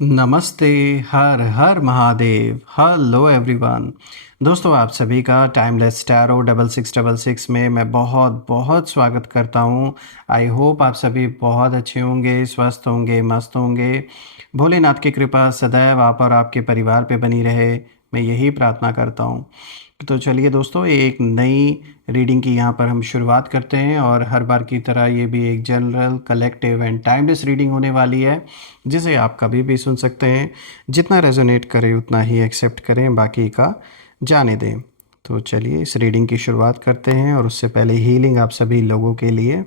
नमस्ते, हर हर Mahadev, hello everyone. दोस्तों आप सभी का टाइमलेस टैरो 6666 में मैं बहुत बहुत स्वागत करता हूँ। आई होप आप सभी बहुत अच्छे होंगे, स्वस्थ होंगे, मस्त होंगे। भोलेनाथ की कृपा सदैव आप और आपके परिवार पे बनी रहे, मैं यही प्रार्थना करता हूँ। तो चलिए दोस्तों, एक नई रीडिंग की यहाँ पर हम शुरुआत करते हैं और हर बार की तरह ये भी एक general, collective and timeless reading होने वाली है, जिसे आप कभी भी सुन सकते हैं। जितना रेजोनेट करे उतना ही एक्सेप्ट करें, बाकी का जाने दें। तो चलिए इस रीडिंग की शुरुआत करते हैं और उससे पहले हीलिंग आप सभी लोगों के लिए।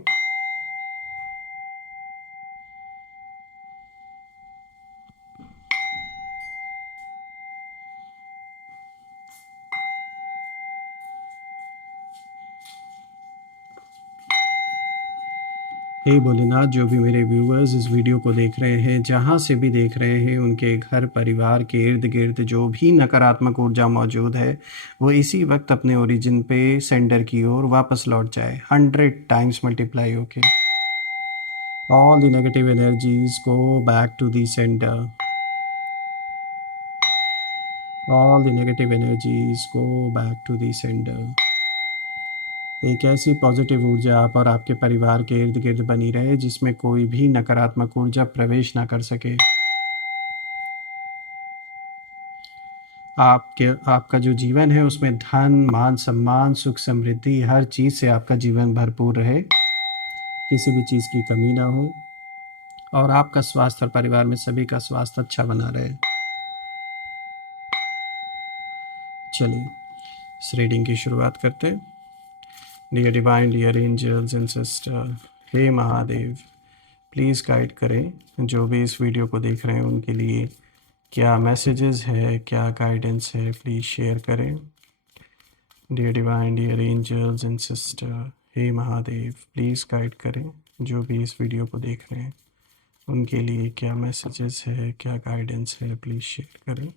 हे भोलेनाथ, जो भी मेरे व्यूअर्स इस वीडियो को देख रहे हैं, जहाँ से भी देख रहे हैं, उनके घर परिवार के इर्द गिर्द जो भी नकारात्मक ऊर्जा मौजूद है, वो इसी वक्त अपने ओरिजिन पे सेंटर की ओर वापस लौट जाए, 100 टाइम्स मल्टीप्लाई होके। All the negative energies go back to the centre. All the negative energies go back to the centre. एक ऐसी पॉजिटिव ऊर्जा आप और आपके परिवार के इर्द गिर्द बनी रहे, जिसमें कोई भी नकारात्मक ऊर्जा प्रवेश ना कर सके। आपके आपका जो जीवन है उसमें धन, मान, सम्मान, सुख, समृद्धि, हर चीज़ से आपका जीवन भरपूर रहे, किसी भी चीज़ की कमी ना हो, और आपका स्वास्थ्य और परिवार में सभी का स्वास्थ्य अच्छा बना रहे। चलिए इस रीडिंग की शुरुआत करते हैं। Dear divine, dear angels and sister, हे महादेव, प्लीज़ गाइड करें जो भी इस वीडियो को देख रहे हैं उनके लिए क्या मैसेजेस है, क्या गाइडेंस है, प्लीज़ शेयर करें। Dear divine, dear angels and sister, हे महादेव, प्लीज़ गाइड करें जो भी इस वीडियो को देख रहे हैं उनके लिए क्या मैसेजेस है, क्या गाइडेंस है, प्लीज़ शेयर करें।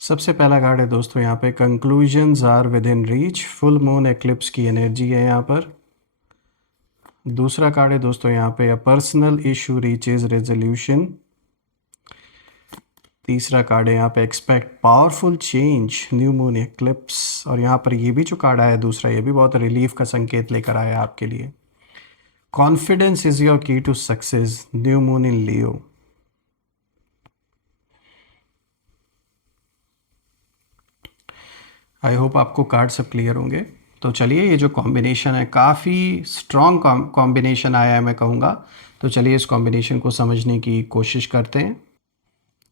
सबसे पहला कार्ड है दोस्तों यहाँ पे, conclusions are within reach. Full moon eclipse की एनर्जी है यहाँ पर। दूसरा कार्ड है दोस्तों यहाँ पे, a personal issue reaches resolution. तीसरा कार्ड है यहाँ पे, expect powerful change, new moon eclipse. और यहाँ पर ये भी जो कार्ड आया दूसरा, ये भी बहुत रिलीफ का संकेत लेकर आया आपके लिए। Confidence is your key to success, new moon in Leo. I hope आपको कार्ड सब क्लियर होंगे। तो चलिए, ये जो कॉम्बिनेशन है काफ़ी स्ट्रॉन्ग कॉम्बिनेशन आया है मैं कहूँगा। तो चलिए इस कॉम्बिनेशन को समझने की कोशिश करते हैं।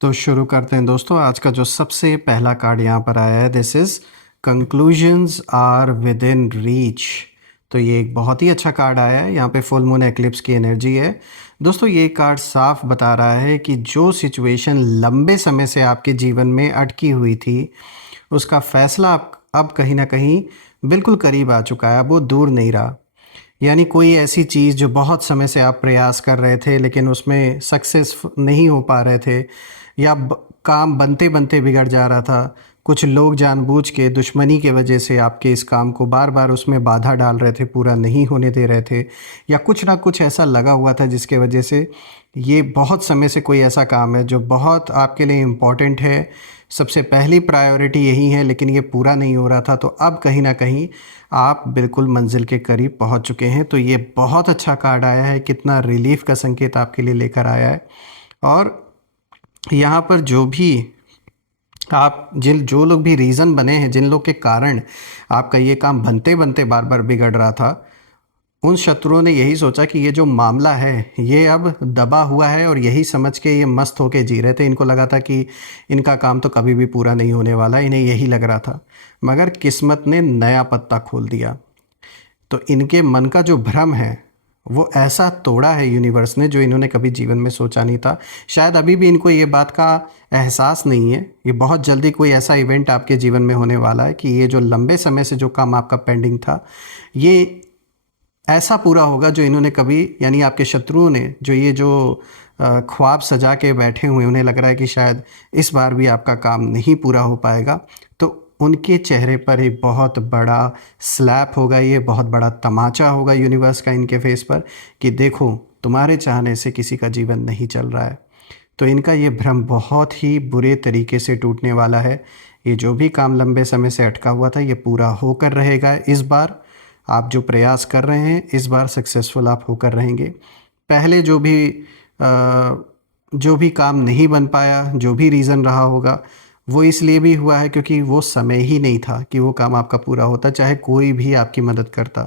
तो शुरू करते हैं दोस्तों। आज का जो सबसे पहला कार्ड यहाँ पर आया है, this is conclusions are within reach. तो ये एक बहुत ही अच्छा कार्ड आया है। यहाँ पे फुल मून एक्लिप्स की एनर्जी है दोस्तों। ये कार्ड साफ बता रहा है कि जो सिचुएशन लंबे समय से आपके जीवन में अटकी हुई थी, उसका फैसला अब कहीं ना कहीं बिल्कुल करीब आ चुका है, अब वो दूर नहीं रहा। यानी कोई ऐसी चीज़ जो बहुत समय से आप प्रयास कर रहे थे लेकिन उसमें सक्सेस नहीं हो पा रहे थे, या काम बनते बनते बिगड़ जा रहा था, कुछ लोग जानबूझ के दुश्मनी के वजह से आपके इस काम को बार बार उसमें बाधा डाल रहे थे, पूरा नहीं होने दे रहे थे, या कुछ ना कुछ ऐसा लगा हुआ था जिसके वजह से ये बहुत समय से कोई ऐसा काम है जो बहुत आपके लिए इम्पॉर्टेंट है, सबसे पहली प्रायोरिटी यही है, लेकिन ये पूरा नहीं हो रहा था। तो अब कहीं ना कहीं आप बिल्कुल मंजिल के करीब पहुंच चुके हैं। तो ये बहुत अच्छा कार्ड आया है, कितना रिलीफ का संकेत आपके लिए लेकर आया है। और यहाँ पर जो भी आप जो लोग भी रीज़न बने हैं, जिन लोग के कारण आपका ये काम बनते बनते बार बार बिगड़ रहा था, उन शत्रुओं ने यही सोचा कि ये जो मामला है ये अब दबा हुआ है, और यही समझ के ये मस्त होके जी रहे थे। इनको लगा था कि इनका काम तो कभी भी पूरा नहीं होने वाला, इन्हें यही लग रहा था। मगर किस्मत ने नया पत्ता खोल दिया। तो इनके मन का जो भ्रम है वो ऐसा तोड़ा है यूनिवर्स ने, जो इन्होंने कभी जीवन में सोचा नहीं था। शायद अभी भी इनको ये बात का एहसास नहीं है। ये बहुत जल्दी कोई ऐसा इवेंट आपके जीवन में होने वाला है कि ये जो लंबे समय से जो काम आपका पेंडिंग था, ये ऐसा पूरा होगा जो इन्होंने कभी, यानी आपके शत्रुओं ने जो ये जो ख्वाब सजा के बैठे हुए, उन्हें लग रहा है कि शायद इस बार भी आपका काम नहीं पूरा हो पाएगा। तो उनके चेहरे पर एक बहुत बड़ा स्लैप होगा, ये बहुत बड़ा तमाचा होगा यूनिवर्स का इनके फेस पर कि देखो तुम्हारे चाहने से किसी का जीवन नहीं चल रहा है। तो इनका ये भ्रम बहुत ही बुरे तरीके से टूटने वाला है। ये जो भी काम लंबे समय से अटका हुआ था ये पूरा होकर रहेगा। इस बार आप जो प्रयास कर रहे हैं इस बार सक्सेसफुल आप होकर रहेंगे। पहले जो भी काम नहीं बन पाया, जो भी रीज़न रहा होगा, वो इसलिए भी हुआ है क्योंकि वो समय ही नहीं था कि वो काम आपका पूरा होता, चाहे कोई भी आपकी मदद करता।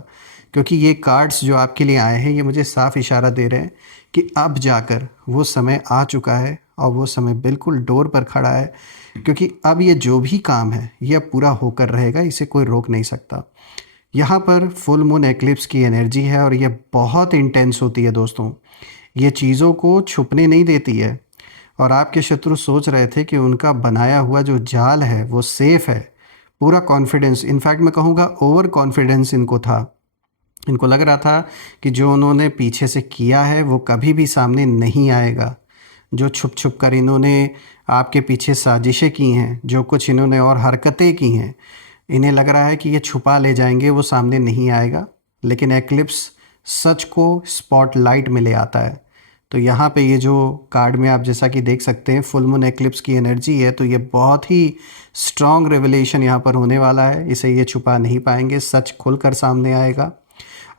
क्योंकि ये कार्ड्स जो आपके लिए आए हैं ये मुझे साफ इशारा दे रहे हैं कि अब जाकर वो समय आ चुका है और वो समय बिल्कुल डोर पर खड़ा है। क्योंकि अब ये जो भी काम है ये अब पूरा होकर रहेगा, इसे कोई रोक नहीं सकता। यहाँ पर फुल मून एक्लिप्स की एनर्जी है और ये बहुत इंटेंस होती है दोस्तों। ये चीज़ों को छुपने नहीं देती है। और आपके शत्रु सोच रहे थे कि उनका बनाया हुआ जो जाल है वो सेफ़ है। पूरा कॉन्फिडेंस, इनफैक्ट मैं कहूँगा ओवर कॉन्फिडेंस इनको था। इनको लग रहा था कि जो उन्होंने पीछे से किया है वो कभी भी सामने नहीं आएगा। जो छुप छुप कर इन्होंने आपके पीछे साजिशें की हैं, जो कुछ इन्होंने और हरकतें की हैं, इन्हें लग रहा है कि ये छुपा ले जाएंगे, वो सामने नहीं आएगा। लेकिन एक्लिप्स सच को स्पॉटलाइट में ले आता है। तो यहाँ पे ये जो कार्ड में आप जैसा कि देख सकते हैं फुल मून एक्लिप्स की एनर्जी है, तो ये बहुत ही स्ट्रॉन्ग रेवलेशन यहाँ पर होने वाला है। इसे ये छुपा नहीं पाएंगे, सच खुलकर सामने आएगा।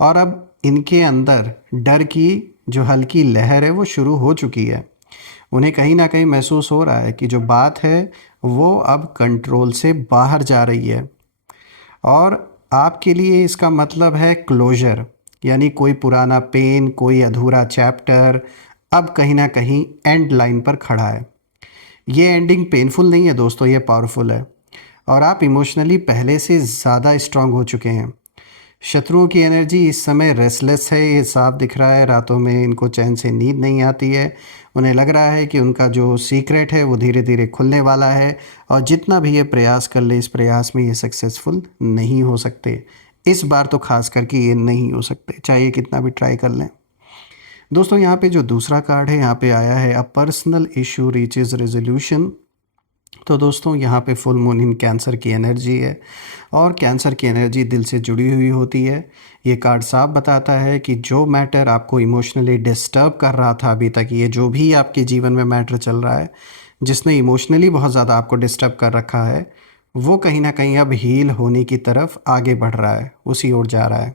और अब इनके अंदर डर की जो हल्की लहर है वो शुरू हो चुकी है। उन्हें कहीं ना कहीं महसूस हो रहा है कि जो बात है वो अब कंट्रोल से बाहर जा रही है। और आपके लिए इसका मतलब है क्लोजर, यानी कोई पुराना पेन, कोई अधूरा चैप्टर अब कहीं ना कहीं एंड लाइन पर खड़ा है। ये एंडिंग पेनफुल नहीं है दोस्तों, ये पावरफुल है। और आप इमोशनली पहले से ज़्यादा स्ट्रांग हो चुके हैं। शत्रुओं की एनर्जी इस समय रेस्टलेस है, ये साफ दिख रहा है। रातों में इनको चैन से नींद नहीं आती है। उन्हें लग रहा है कि उनका जो सीक्रेट है वो धीरे धीरे खुलने वाला है और जितना भी ये प्रयास कर ले इस प्रयास में ये सक्सेसफुल नहीं हो सकते। इस बार तो खास करके ये नहीं हो सकते, चाहे ये कितना भी ट्राई कर लें। दोस्तों यहाँ पे जो दूसरा कार्ड है यहाँ पे आया है अ पर्सनल इशू रीचेज रेजोल्यूशन। तो दोस्तों यहाँ पे फुल मून इन कैंसर की एनर्जी है और कैंसर की एनर्जी दिल से जुड़ी हुई होती है। ये कार्ड साफ बताता है कि जो मैटर आपको इमोशनली डिस्टर्ब कर रहा था अभी तक, ये जो भी आपके जीवन में मैटर चल रहा है जिसने इमोशनली बहुत ज़्यादा आपको डिस्टर्ब कर रखा है, वो कहीं ना कहीं अब हील होने की तरफ आगे बढ़ रहा है, उसी ओर जा रहा है।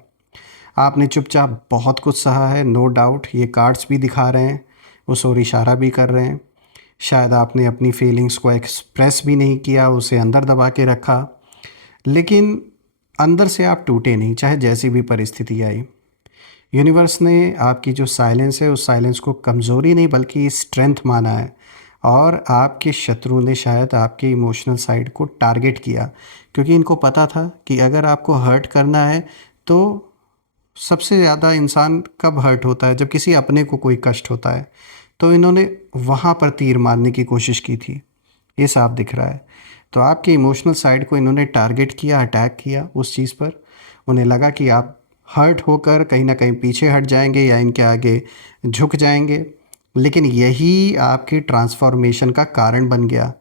आपने चुपचाप बहुत कुछ सहा है, नो डाउट, ये कार्ड्स भी दिखा रहे हैं, उस ओर इशारा भी कर रहे हैं। शायद आपने अपनी फीलिंग्स को एक्सप्रेस भी नहीं किया, उसे अंदर दबा के रखा, लेकिन अंदर से आप टूटे नहीं, चाहे जैसी भी परिस्थिति आई। यूनिवर्स ने आपकी जो साइलेंस है उस साइलेंस को कमज़ोरी नहीं बल्कि स्ट्रेंथ माना है। और आपके शत्रु ने शायद आपके इमोशनल साइड को टारगेट किया, क्योंकि इनको पता था कि अगर आपको हर्ट करना है तो सबसे ज़्यादा इंसान कब हर्ट होता है, जब किसी अपने को कोई कष्ट होता है। तो इन्होंने वहाँ पर तीर मारने की कोशिश की थी, ये साफ दिख रहा है। तो आपके इमोशनल साइड को इन्होंने टारगेट किया, अटैक किया उस चीज़ पर। उन्हें लगा कि आप हर्ट होकर कहीं ना कहीं पीछे हट जाएंगे या इनके आगे झुक जाएंगे, लेकिन यही आपकी ट्रांसफॉर्मेशन का कारण बन गया।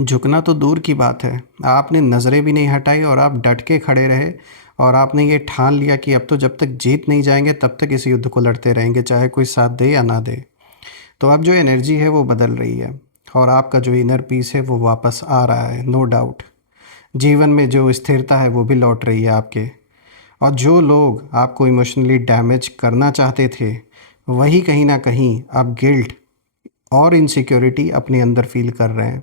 झुकना तो दूर की बात है, आपने नज़रें भी नहीं हटाई और आप डट के खड़े रहे और आपने ये ठान लिया कि अब तो जब तक जीत नहीं जाएंगे तब तक इस युद्ध को लड़ते रहेंगे, चाहे कोई साथ दे या ना दे। तो अब जो एनर्जी है वो बदल रही है और आपका जो इनर पीस है वो वापस आ रहा है, नो डाउट। जीवन में जो स्थिरता है वो भी लौट रही है आपके। और जो लोग आपको इमोशनली डैमेज करना चाहते थे वही कहीं ना कहीं अब गिल्ट और इनसिक्योरिटी अपने अंदर फील कर रहे हैं।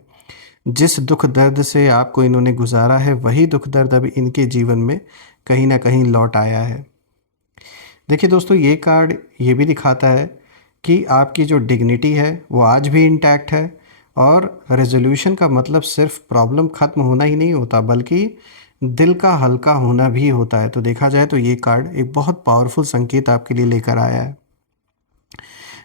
जिस दुख दर्द से आपको इन्होंने गुजारा है वही दुख दर्द अब इनके जीवन में कहीं ना कहीं लौट आया है। देखिए दोस्तों, ये कार्ड ये भी दिखाता है कि आपकी जो डिग्निटी है वो आज भी इंटैक्ट है। और रेजोल्यूशन का मतलब सिर्फ प्रॉब्लम ख़त्म होना ही नहीं होता बल्कि दिल का हल्का होना भी होता है। तो देखा जाए तो ये कार्ड एक बहुत पावरफुल संकेत आपके लिए लेकर आया है।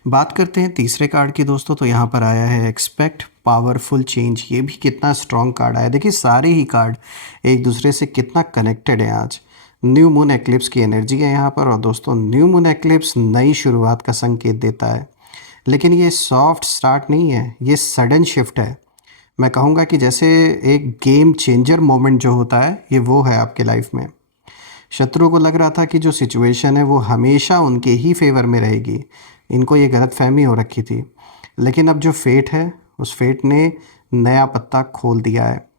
बात करते हैं तीसरे कार्ड की दोस्तों, तो यहाँ पर आया है एक्सपेक्ट पावरफुल चेंज। ये भी कितना स्ट्रॉन्ग कार्ड आया। देखिए सारे ही कार्ड एक दूसरे से कितना कनेक्टेड है। आज न्यू मून एक्लिप्स की एनर्जी है यहाँ पर। और दोस्तों न्यू मून एक्लिप्स नई शुरुआत का संकेत देता है, लेकिन ये सॉफ्ट स्टार्ट नहीं है, ये सडन शिफ्ट है। मैं कहूँगा कि जैसे एक गेम चेंजर मोमेंट जो होता है, ये वो है आपके लाइफ में। शत्रु को लग रहा था कि जो सिचुएशन है वो हमेशा उनके ही फेवर में रहेगी। इनको ये गलतफहमी हो रखी थी। लेकिन अब जो फेट है, उस फेट ने नया पत्ता खोल दिया है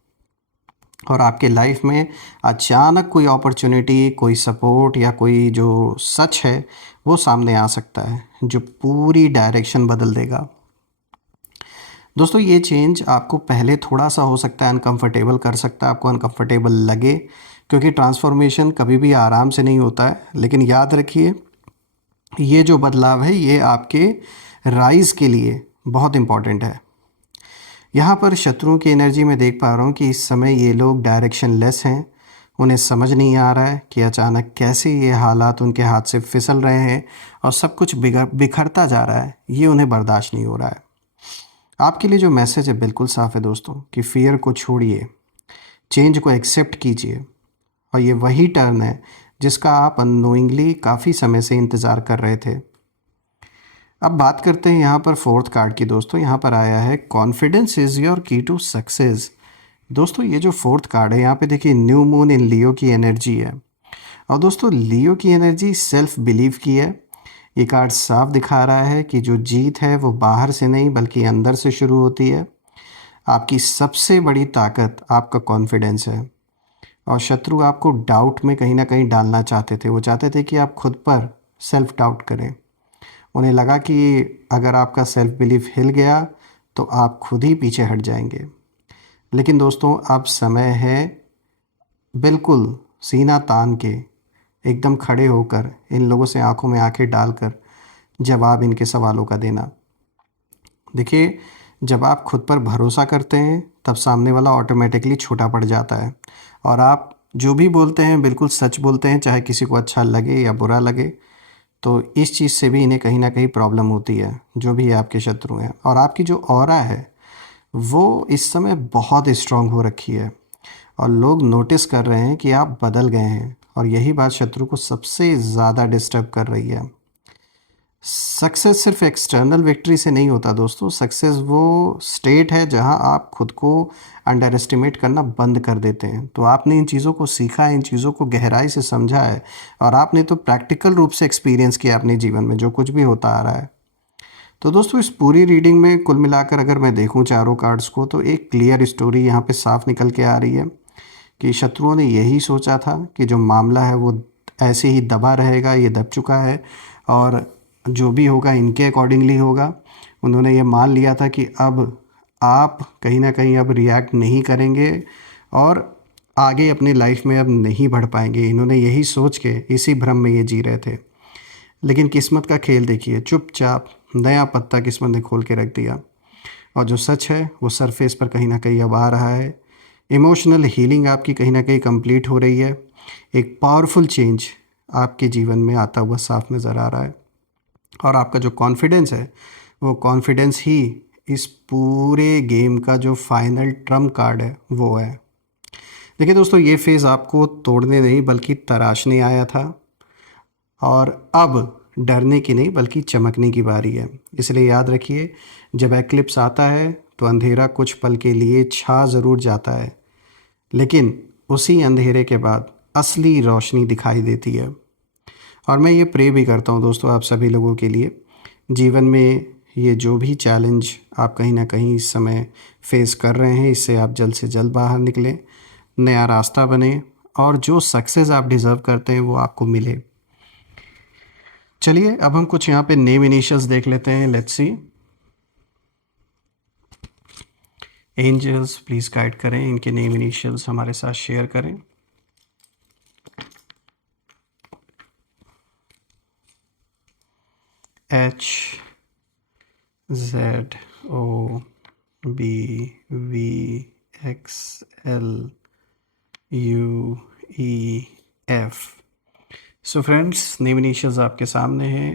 और आपके लाइफ में अचानक कोई अपॉर्चुनिटी, कोई सपोर्ट या कोई जो सच है वो सामने आ सकता है, जो पूरी डायरेक्शन बदल देगा। दोस्तों, ये चेंज आपको पहले थोड़ा सा हो सकता है अनकंफर्टेबल कर सकता है, आपको अनकंफर्टेबल लगे, क्योंकि ट्रांसफॉर्मेशन कभी भी आराम से नहीं होता है। लेकिन याद रखिए, ये जो बदलाव है ये आपके राइज़ के लिए बहुत इम्पॉर्टेंट है। यहाँ पर शत्रुओं की एनर्जी में देख पा रहा हूँ कि इस समय ये लोग डायरेक्शन लेस हैं। उन्हें समझ नहीं आ रहा है कि अचानक कैसे ये हालात उनके हाथ से फिसल रहे हैं और सब कुछ बिखरता जा रहा है। ये उन्हें बर्दाश्त नहीं हो रहा है। आपके लिए जो मैसेज है बिल्कुल साफ़ है दोस्तों, कि फ़ियर को छोड़िए, चेंज को एक्सेप्ट कीजिए। और ये वही टर्न है जिसका आप अननोइंगली काफ़ी समय से इंतज़ार कर रहे थे। अब बात करते हैं यहाँ पर फोर्थ कार्ड की। दोस्तों, यहाँ पर आया है confidence is your key to success. दोस्तों, ये जो फोर्थ कार्ड है, यहाँ पे देखिए न्यू मून इन लियो की एनर्जी है। और दोस्तों, लियो की एनर्जी सेल्फ बिलीव की है। ये कार्ड साफ दिखा रहा है कि जो जीत है वो बाहर से नहीं बल्कि अंदर से शुरू होती है। आपकी सबसे बड़ी ताकत आपका कॉन्फिडेंस है। और शत्रु आपको डाउट में कहीं ना कहीं डालना चाहते थे। वो चाहते थे कि आप खुद पर सेल्फ डाउट करें। उन्हें लगा कि अगर आपका सेल्फ बिलीफ हिल गया तो आप खुद ही पीछे हट जाएंगे। लेकिन दोस्तों, अब समय है बिल्कुल सीना तान के, एकदम खड़े होकर, इन लोगों से आंखों में आंखें डालकर जवाब इनके सवालों का देना। देखिए, जब आप खुद पर भरोसा करते हैं तब सामने वाला ऑटोमेटिकली छोटा पड़ जाता है और आप जो भी बोलते हैं बिल्कुल सच बोलते हैं, चाहे किसी को अच्छा लगे या बुरा लगे। तो इस चीज़ से भी इन्हें कहीं ना कहीं प्रॉब्लम होती है, जो भी आपके शत्रु हैं। और आपकी जो ऑरा है वो इस समय बहुत स्ट्रांग हो रखी है और लोग नोटिस कर रहे हैं कि आप बदल गए हैं। और यही बात शत्रु को सबसे ज़्यादा डिस्टर्ब कर रही है। सक्सेस सिर्फ एक्सटर्नल विक्ट्री से नहीं होता दोस्तों। सक्सेस वो स्टेट है जहां आप खुद को अंडर एस्टिमेट करना बंद कर देते हैं। तो आपने इन चीज़ों को सीखा है, इन चीज़ों को गहराई से समझा है और आपने तो प्रैक्टिकल रूप से एक्सपीरियंस किया अपने जीवन में जो कुछ भी होता आ रहा है। तो दोस्तों, इस पूरी रीडिंग में कुल मिलाकर अगर मैं देखूं चारों कार्ड्स को, तो एक क्लियर स्टोरी यहाँ पे साफ निकल के आ रही है कि शत्रुओं ने यही सोचा था कि जो मामला है वो ऐसे ही दबा रहेगा, ये दब चुका है और जो भी होगा इनके अकॉर्डिंगली होगा। उन्होंने ये मान लिया था कि अब आप कहीं ना कहीं अब रिएक्ट नहीं करेंगे और आगे अपनी लाइफ में अब नहीं बढ़ पाएंगे। इन्होंने यही सोच के इसी भ्रम में ये जी रहे थे। लेकिन किस्मत का खेल देखिए, चुपचाप नया पत्ता किस्मत ने खोल के रख दिया और जो सच है वो सरफेस पर कहीं ना कहीं अब आ रहा है। इमोशनल हीलिंग आपकी कहीं ना कहीं कंप्लीट हो रही है। एक पावरफुल चेंज आपके जीवन में आता हुआ साफ नज़र आ रहा है और आपका जो कॉन्फिडेंस है वो कॉन्फिडेंस ही इस पूरे गेम का जो फाइनल ट्रम्प कार्ड है वो है। देखिए दोस्तों, ये फेज़ आपको तोड़ने नहीं बल्कि तराशने आया था और अब डरने की नहीं बल्कि चमकने की बारी है। इसलिए याद रखिए, जब एक्लिप्स आता है तो अंधेरा कुछ पल के लिए छा ज़रूर जाता है, लेकिन उसी अंधेरे के बाद असली रोशनी दिखाई देती है। और मैं ये प्रे भी करता हूँ दोस्तों आप सभी लोगों के लिए, जीवन में ये जो भी चैलेंज आप कहीं ना कहीं इस समय फेस कर रहे हैं, इससे आप जल्द से जल्द बाहर निकलें, नया रास्ता बने और जो सक्सेस आप डिज़र्व करते हैं वो आपको मिले। चलिए, अब हम कुछ यहाँ पे नेम इनिशियल्स देख लेते हैं। Let's see. Angels please guide करें, इनके नेम इनिशियल्स हमारे साथ शेयर करें। H Z O B V X L U E F। So friends, name initials आपके सामने हैं।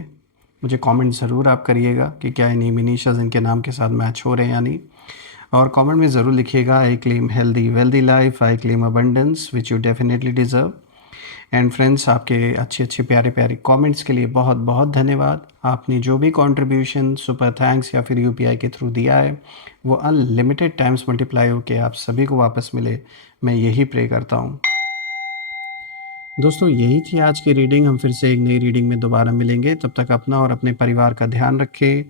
मुझे कमेंट ज़रूर आप करिएगा कि क्या नेम इनिशियल्स इनके नाम के साथ मैच हो रहे हैं या नहीं। और कमेंट में ज़रूर लिखिएगा, I claim healthy wealthy life, I claim abundance which you definitely deserve. And friends, आपके अच्छे अच्छे प्यारे प्यारे कमेंट्स के लिए बहुत बहुत धन्यवाद। आपने जो भी कंट्रीब्यूशन सुपर थैंक्स या फिर यूपीआई के थ्रू दिया है वो अनलिमिटेड टाइम्स मल्टीप्लाई होके आप सभी को वापस मिले, मैं यही प्रे करता हूँ। दोस्तों, यही थी आज की रीडिंग। हम फिर से एक नई रीडिंग में दोबारा मिलेंगे। तब तक अपना और अपने परिवार का ध्यान रखें।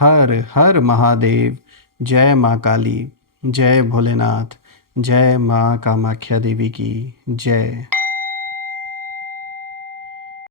हर हर महादेव। जय माँ काली। जय भोलेनाथ। जय माँ कामाख्या देवी की जय।